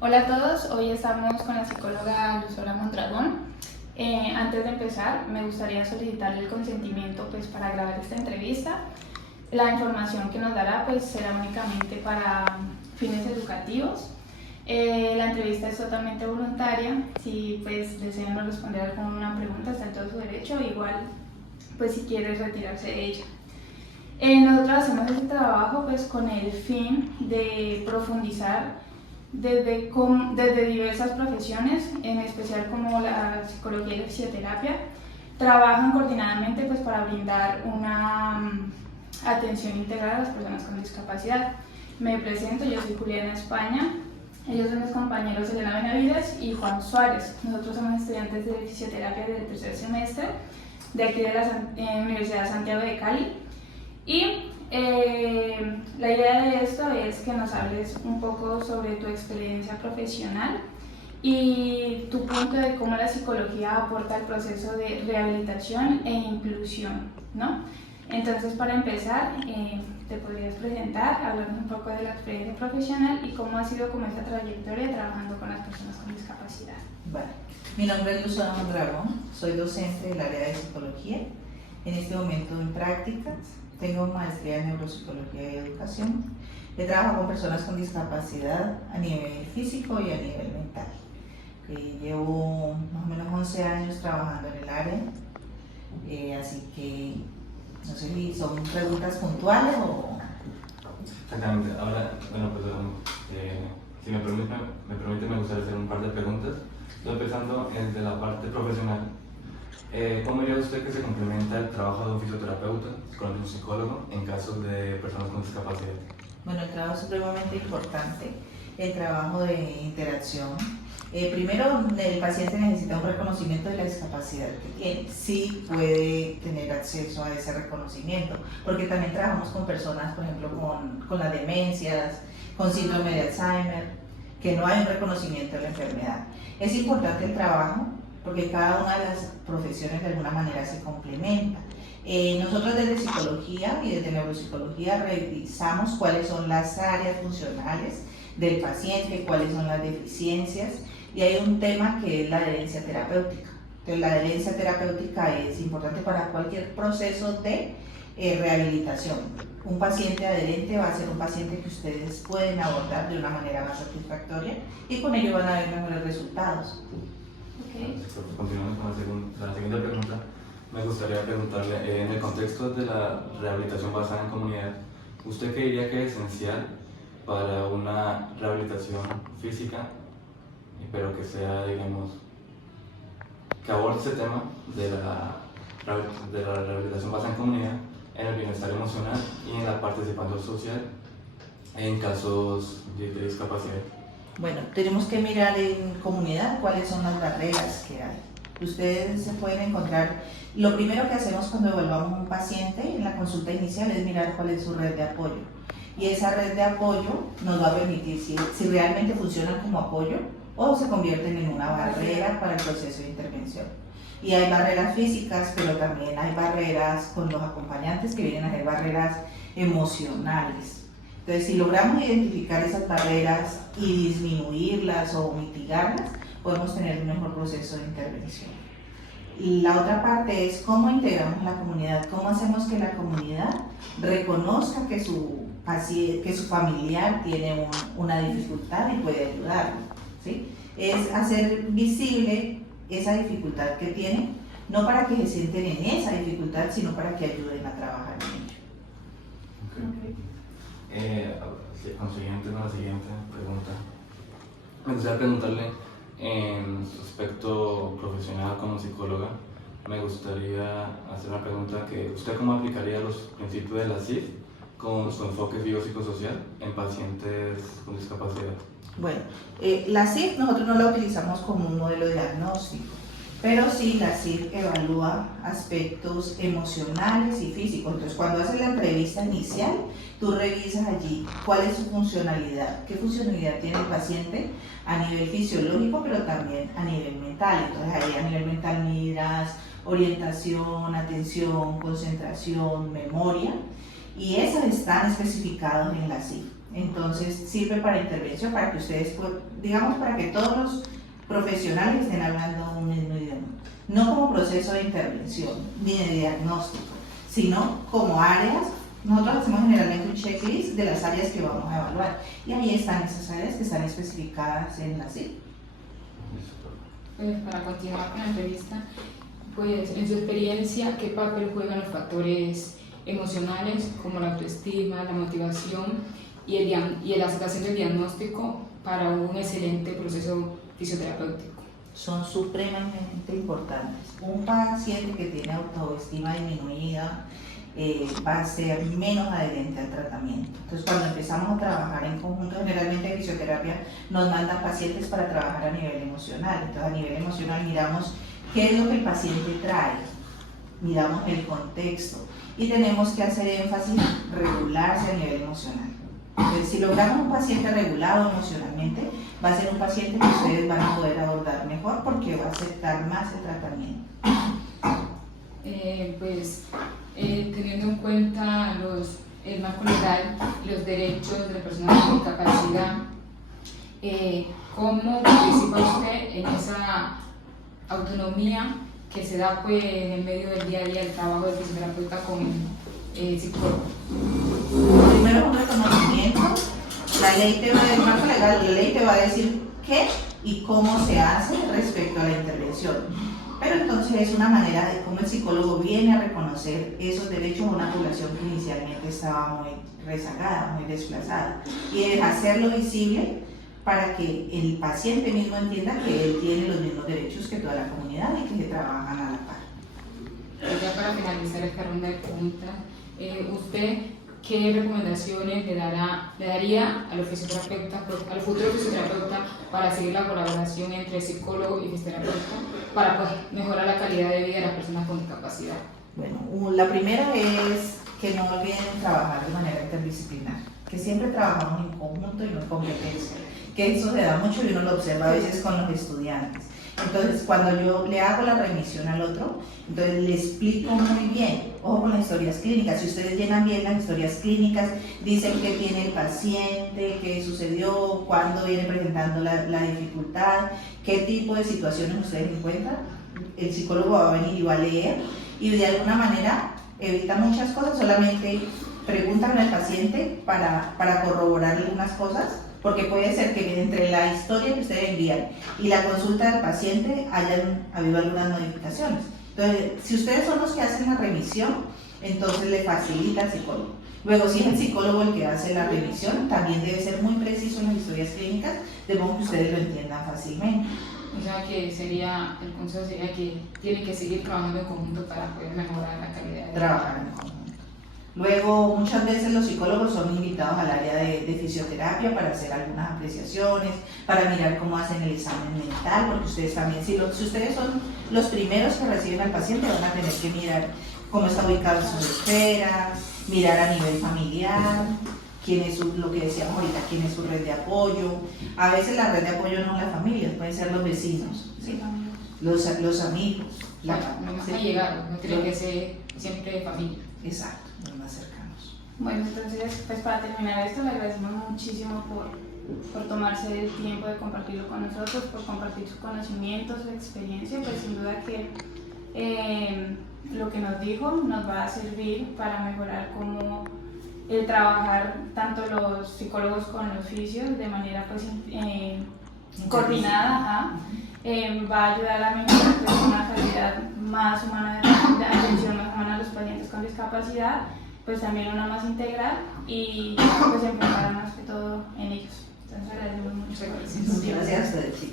Hola a todos, hoy estamos con la psicóloga Luzora Mondragón. Antes de empezar, me gustaría solicitarle el consentimiento para grabar esta entrevista. La información que nos dará será únicamente para fines educativos. La entrevista es totalmente voluntaria. Si desean responder alguna pregunta, está en todo su derecho. Igual, si quiere retirarse de ella. Nosotros hacemos este trabajo con el fin de profundizar desde diversas profesiones, en especial como la psicología y la fisioterapia, trabajan coordinadamente para brindar una atención integral a las personas con discapacidad. Me presento, yo soy Juliana España, ellos son mis compañeros Elena Benavides y Juan Suárez. Nosotros somos estudiantes de fisioterapia del tercer semestre de aquí de la Universidad de Santiago de Cali. Y la idea de esto es que nos hables un poco sobre tu experiencia profesional y tu punto de cómo la psicología aporta al proceso de rehabilitación e inclusión, ¿no? Entonces, para empezar, te podrías presentar, hablarnos un poco de la experiencia profesional y cómo ha sido como esa trayectoria trabajando con las personas con discapacidad. Vale. Mi nombre es Luzora Mondragón, soy docente del área de psicología, en este momento en prácticas. Tengo maestría en neuropsicología y educación. He trabajado con personas con discapacidad a nivel físico y a nivel mental. Llevo más o menos 11 años trabajando en el área, así que no sé si son preguntas puntuales o... Exactamente. Ahora, si me permite, me gustaría hacer un par de preguntas. Estoy empezando desde la parte profesional. ¿Cómo diría usted que se complementa el trabajo de un fisioterapeuta con el de un psicólogo en casos de personas con discapacidad? Bueno, el trabajo es supremamente importante, el trabajo de interacción. Primero, el paciente necesita un reconocimiento de la discapacidad que tiene. Sí puede tener acceso a ese reconocimiento, porque también trabajamos con personas, por ejemplo, con las demencias, con síndrome de Alzheimer, que no hay un reconocimiento de la enfermedad. Es importante el trabajo, porque cada una de las profesiones de alguna manera se complementa. Nosotros desde psicología y desde neuropsicología revisamos cuáles son las áreas funcionales del paciente, cuáles son las deficiencias, y hay un tema que es la adherencia terapéutica. Entonces, la adherencia terapéutica es importante para cualquier proceso de rehabilitación. Un paciente adherente va a ser un paciente que ustedes pueden abordar de una manera más satisfactoria y con ello van a ver mejores resultados. Continuando con la siguiente pregunta, me gustaría preguntarle, en el contexto de la rehabilitación basada en comunidad, ¿usted qué diría que es esencial para una rehabilitación física, pero que sea, digamos, que aborde ese tema de la rehabilitación basada en comunidad, en el bienestar emocional y en la participación social en casos de discapacidad? Bueno, tenemos que mirar en comunidad cuáles son las barreras que hay. Ustedes se pueden encontrar, lo primero que hacemos cuando evaluamos a un paciente en la consulta inicial es mirar cuál es su red de apoyo. Y esa red de apoyo nos va a permitir si realmente funcionan como apoyo o se convierten en una barrera para el proceso de intervención. Y hay barreras físicas, pero también hay barreras con los acompañantes que vienen a ser barreras emocionales. Entonces, si logramos identificar esas barreras y disminuirlas o mitigarlas, podemos tener un mejor proceso de intervención. Y la otra parte es cómo integramos la comunidad, cómo hacemos que la comunidad reconozca que su familiar tiene una dificultad y puede ayudarlo, ¿sí? Es hacer visible esa dificultad que tiene, no para que se sienten en esa dificultad, sino para que ayuden a trabajar en ello. Consiguiente con la siguiente pregunta, me gustaría preguntarle en su aspecto profesional como psicóloga, me gustaría hacer una pregunta que usted cómo aplicaría los principios de la CIF con su enfoque biopsicosocial en pacientes con discapacidad. Bueno, la CIF nosotros no la utilizamos como un modelo diagnóstico, pero sí la CIF evalúa aspectos emocionales y físicos. Entonces, cuando haces la entrevista inicial, tú revisas allí cuál es su funcionalidad, qué funcionalidad tiene el paciente a nivel fisiológico, pero también a nivel mental. Entonces, ahí a nivel mental miras orientación, atención, concentración, memoria, y esos están especificados en la CIF. Entonces sirve para intervención, para que ustedes, digamos, para que todos los profesionales estén hablando un mismo idioma. No como proceso de intervención ni de diagnóstico, sino como áreas. Nosotros hacemos generalmente un checklist de las áreas que vamos a evaluar y ahí están esas áreas que están especificadas en la CIP. Pues para continuar con la entrevista, pues en su experiencia, ¿qué papel juegan los factores emocionales como la autoestima, la motivación y la aceptación del diagnóstico para un excelente proceso fisioterapéutico? Son supremamente importantes. Un paciente que tiene autoestima disminuida va a ser menos adherente al tratamiento. Entonces, cuando empezamos a trabajar en conjunto, generalmente en fisioterapia nos mandan pacientes para trabajar a nivel emocional. Entonces, a nivel emocional miramos qué es lo que el paciente trae, miramos el contexto y tenemos que hacer énfasis en regularse a nivel emocional. Entonces, si logramos un paciente regulado emocionalmente, va a ser un paciente que ustedes van a poder abordar mejor porque va a aceptar más el tratamiento. Teniendo en cuenta el marco legal y los derechos de las personas con discapacidad, ¿cómo participa usted en esa autonomía que se da pues, en el medio del día a día del trabajo del fisioterapeuta con el psicólogo? Primero, un reconocimiento. La ley te va, el marco legal, la ley te va a decir qué y cómo se hace respecto a la intervención. Pero entonces es una manera de cómo el psicólogo viene a reconocer esos derechos a una población que inicialmente estaba muy rezagada, muy desplazada, y es hacerlo visible para que el paciente mismo entienda que él tiene los mismos derechos que toda la comunidad y que se trabajan a la par. Ya para finalizar esta ronda de preguntas, ¿usted qué recomendaciones le daría a los fisioterapeutas, al futuro fisioterapeuta para seguir la colaboración entre psicólogo y fisioterapeuta para pues, mejorar la calidad de vida de las personas con discapacidad? Bueno, la primera es que no olviden trabajar de manera interdisciplinar, que siempre trabajamos en conjunto y no en competencia, que eso se da mucho y uno lo observa a veces con los estudiantes. Entonces, cuando yo le hago la remisión al otro, entonces le explico muy bien, ojo con las historias clínicas, si ustedes llenan bien las historias clínicas, dicen qué tiene el paciente, qué sucedió, cuándo viene presentando la dificultad, qué tipo de situaciones ustedes encuentran, el psicólogo va a venir y va a leer y de alguna manera evita muchas cosas, solamente preguntan al paciente para corroborar algunas cosas, porque puede ser que entre la historia que ustedes envían y la consulta del paciente hayan habido algunas modificaciones. Entonces, si ustedes son los que hacen la remisión, entonces le facilita al psicólogo. Luego, si es el psicólogo el que hace la revisión, también debe ser muy preciso en las historias clínicas, de modo que ustedes lo entiendan fácilmente. O sea que el consejo sería que tienen que seguir trabajando en conjunto para poder mejorar la calidad de vida. Trabajar en conjunto. Luego, muchas veces los psicólogos son invitados al área de fisioterapia para hacer algunas apreciaciones, para mirar cómo hacen el examen mental, porque ustedes también, si ustedes son los primeros que reciben al paciente, van a tener que mirar cómo está ubicado en sus esferas, mirar a nivel familiar, quién es lo que decíamos ahorita, quién es su red de apoyo. A veces la red de apoyo no es la familia, pueden ser los vecinos, ¿sí? los amigos. Lo más allegado, no tiene que ser siempre de familia. Exacto, los más cercanos. Bueno, entonces, pues para terminar esto, le agradecemos muchísimo por tomarse el tiempo de compartirlo con nosotros, por compartir su conocimiento, su experiencia, pues sin duda que lo que nos dijo nos va a servir para mejorar cómo trabajar tanto los psicólogos con los fisios de manera pues, coordinada, va a ayudar a mejorar pues, una calidad más humana de atención más humana a los pacientes con discapacidad, pues también una más integral y pues enfocar más que todo en ellos. Entonces agradecemos mucho. Muchas gracias a ustedes.